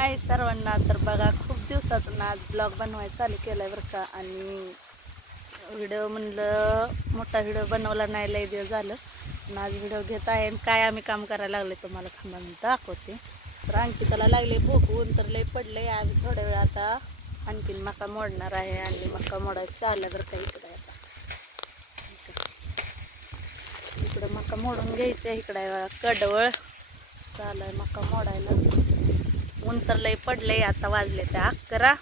हाय सर्वांना. तर बघा, खूप दिवसातून आज ब्लॉग बनवायचा चालू केलाय बरं का. आणि व्हिडिओ म्हणलं मोठा व्हिडिओ बनवला नाही, लय दिवस झालं. पण आज व्हिडिओ घेत आहे आणि काय आम्ही काम करायला लागले तुम्हाला थांबा मी दाखवते. तर अंकिताला लागले भूक, ऊन तर लय पडले. आम्ही थोड्या वेळ आता आणखीन मका मोडणार आहे आणि मका मोडायचं चाललं बरं का. इकडे आता इकडं मका मोडून घ्यायचं. इकडे कडवळ चालू आहे मका मोडायला. ऊन तर लय पडले. आता वाजले ते 11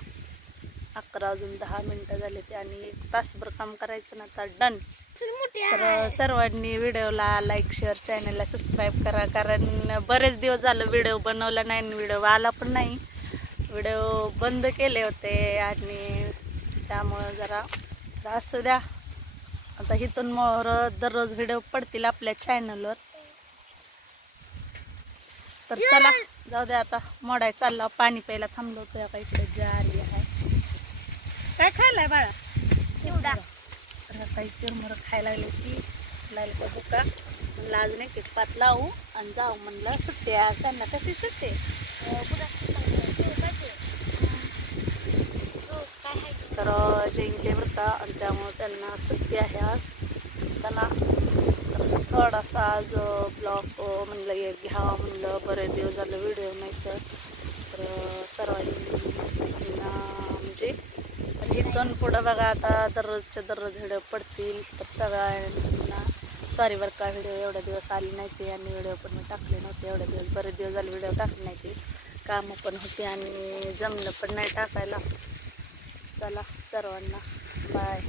अजून 10 मिनिटं झाले ते आणि 1 तासभर काम करायचं ना. आता डन. तर सर्वांनी व्हिडिओला लाईक शेअर, चॅनलला सबस्क्राईब करा. कारण बरेच दिवस झालं व्हिडिओ बनवला नाही, व्हिडिओ आला पण नाही. व्हिडिओ बंद केले होते आणि त्यामुळं जरा असू द्या. आता इथून मोर दररोज व्हिडिओ पडतील आपल्या चॅनलवर. तर चला जाऊ द्या, आता मोडाय चालला. पाणी प्यायला थांबलो होतो. आता इकडे जारी आहे. काय खायलाय बाळा? चिवडा. तर आता चिरमुरं खायला लागले की लागले बुका. म्हणलं आज नाही की पात लावू आणि जाऊ म्हणलं. सुट्ट्या त्यांना कशी सुट्टे तर जिंकले बरं का. आणि त्यामुळे त्यांना सुट्टी आहे आज. चला थोडासा आज ब्लॉग म्हणलं एक घ्यावा म्हणलं. बरेच दिवस झालं व्हिडिओ नाही. तर सर्वांना म्हणजे इथून पुढं बघा आता दररोजच्या दररोज व्हिडिओ पडतील. तर सगळ्यांना सॉरी बरं का, व्हिडिओ एवढ्या दिवस आली नाही ती आणि व्हिडिओ पण मी टाकले नव्हते एवढ्या दिवस. बरेच दिवस झाले व्हिडिओ टाकले नाही ती. कामं पण होती आणि जमलं पण नाही टाकायला. चला सर्वांना बाय.